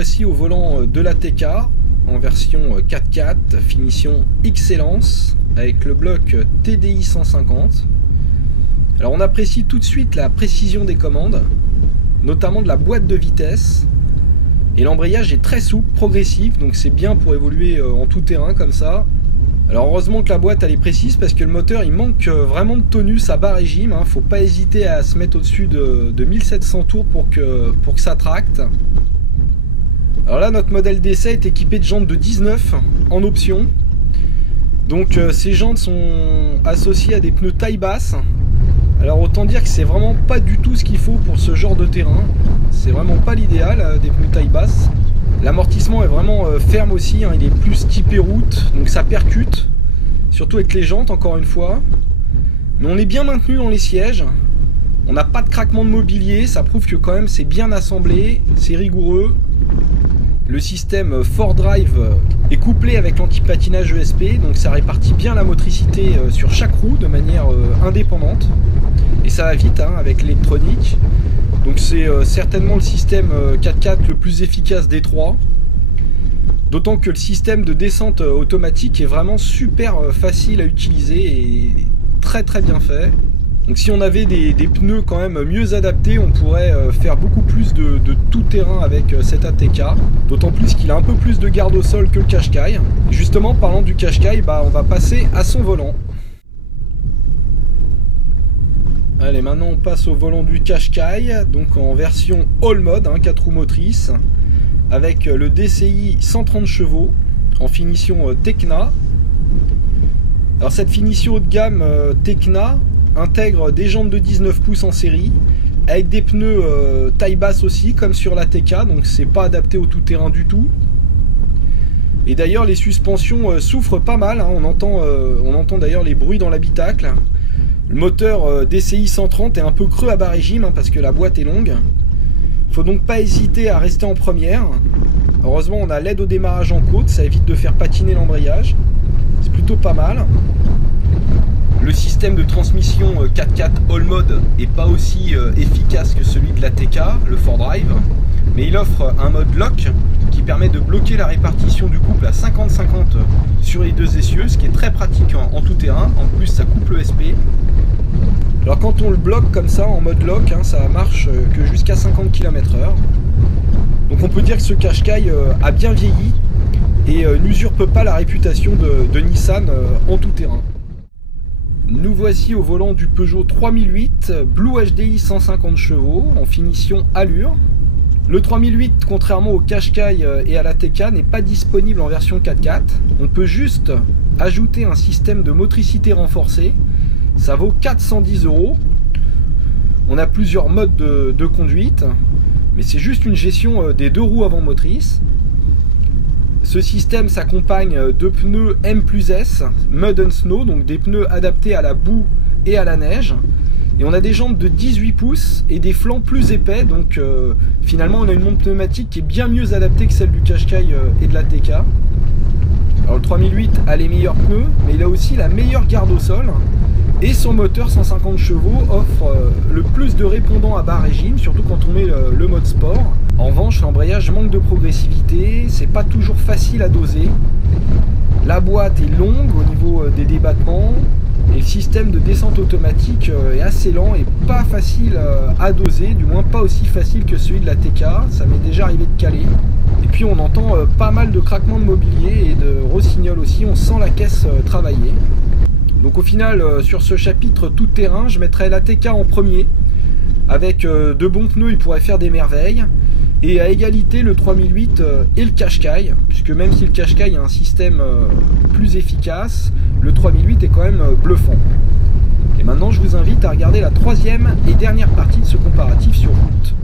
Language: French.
voici au volant de la TK en version 4x4, finition Excellence, avec le bloc TDI 150. Alors on apprécie tout de suite la précision des commandes, notamment de la boîte de vitesse. Et l'embrayage est très souple, progressif, donc c'est bien pour évoluer en tout terrain comme ça. Alors heureusement que la boîte elle est précise parce que le moteur il manque vraiment de tonus à bas régime, hein. Faut pas hésiter à se mettre au-dessus de 1700 tours pour que ça tracte. Alors là notre modèle d'essai est équipé de jantes de 19 en option. Donc ces jantes sont associées à des pneus taille basse. Alors autant dire que c'est vraiment pas du tout ce qu'il faut pour ce genre de terrain. C'est vraiment pas l'idéal des pneus taille basse. L'amortissement est vraiment ferme aussi, hein, il est plus typé route, donc ça percute, surtout avec les jantes encore une fois. Mais on est bien maintenu dans les sièges, on n'a pas de craquement de mobilier, ça prouve que quand même c'est bien assemblé, c'est rigoureux. Le système 4Drive est couplé avec l'anti-patinage ESP, donc ça répartit bien la motricité sur chaque roue de manière indépendante. Et ça va vite hein, avec l'électronique. Donc c'est certainement le système 4x4 le plus efficace des trois. D'autant que le système de descente automatique est vraiment super facile à utiliser et très bien fait. Donc si on avait des pneus quand même mieux adaptés, on pourrait faire beaucoup plus de tout terrain avec cet ATK. D'autant plus qu'il a un peu plus de garde au sol que le Qashqai. Justement, parlant du Qashqai, on va passer à son volant. Allez, maintenant on passe au volant du Qashqai, donc en version all mode, hein, 4 roues motrices, avec le DCI 130 chevaux, en finition Tekna. Alors cette finition haut de gamme Tekna intègre des jantes de 19 pouces en série, avec des pneus taille basse aussi, comme sur la TK, donc c'est pas adapté au tout-terrain du tout. Et d'ailleurs les suspensions souffrent pas mal, hein, on entend d'ailleurs les bruits dans l'habitacle. Le moteur DCI 130 est un peu creux à bas régime hein, parce que la boîte est longue. Faut donc pas hésiter à rester en première. Heureusement on a l'aide au démarrage en côte, ça évite de faire patiner l'embrayage. C'est plutôt pas mal. Le système de transmission 4x4 all mode est pas aussi efficace que celui de la TK, le 4Drive, mais il offre un mode lock qui permet de bloquer la répartition du couple à 50-50 sur les deux essieux, ce qui est très pratique en tout terrain. En plus ça coupe le SP. Alors quand on le bloque comme ça en mode lock, hein, ça marche que jusqu'à 50 km/h. Donc on peut dire que ce Qashqai a bien vieilli et n'usurpe pas la réputation de Nissan en tout terrain. Nous voici au volant du Peugeot 3008 Blue HDI 150 chevaux en finition allure. Le 3008, contrairement au Qashqai et à la TK, n'est pas disponible en version 4x4. On peut juste ajouter un système de motricité renforcée. Ça vaut 410 €. On a plusieurs modes de conduite, mais c'est juste une gestion des deux roues avant motrices. Ce système s'accompagne de pneus M+S, Mud and Snow, donc des pneus adaptés à la boue et à la neige. Et on a des jantes de 18 pouces et des flancs plus épais, donc finalement on a une montre pneumatique qui est bien mieux adaptée que celle du Qashqai et de la TK. Alors le 3008 a les meilleurs pneus, mais il a aussi la meilleure garde au sol. Et son moteur 150 chevaux offre le plus de répondants à bas régime, surtout quand on met le mode sport. En revanche, l'embrayage manque de progressivité, c'est pas toujours facile à doser. La boîte est longue au niveau des débattements. Et le système de descente automatique est assez lent et pas facile à doser, du moins pas aussi facile que celui de la TK, ça m'est déjà arrivé de caler. Et puis on entend pas mal de craquements de mobilier et de rossignol aussi, on sent la caisse travailler. Donc au final, sur ce chapitre tout terrain, je mettrai la TK en premier. Avec de bons pneus, il pourrait faire des merveilles. Et à égalité, le 3008 et le Qashqai, puisque même si le Qashqai a un système plus efficace, le 3008 est quand même bluffant. Et maintenant, je vous invite à regarder la troisième et dernière partie de ce comparatif sur route.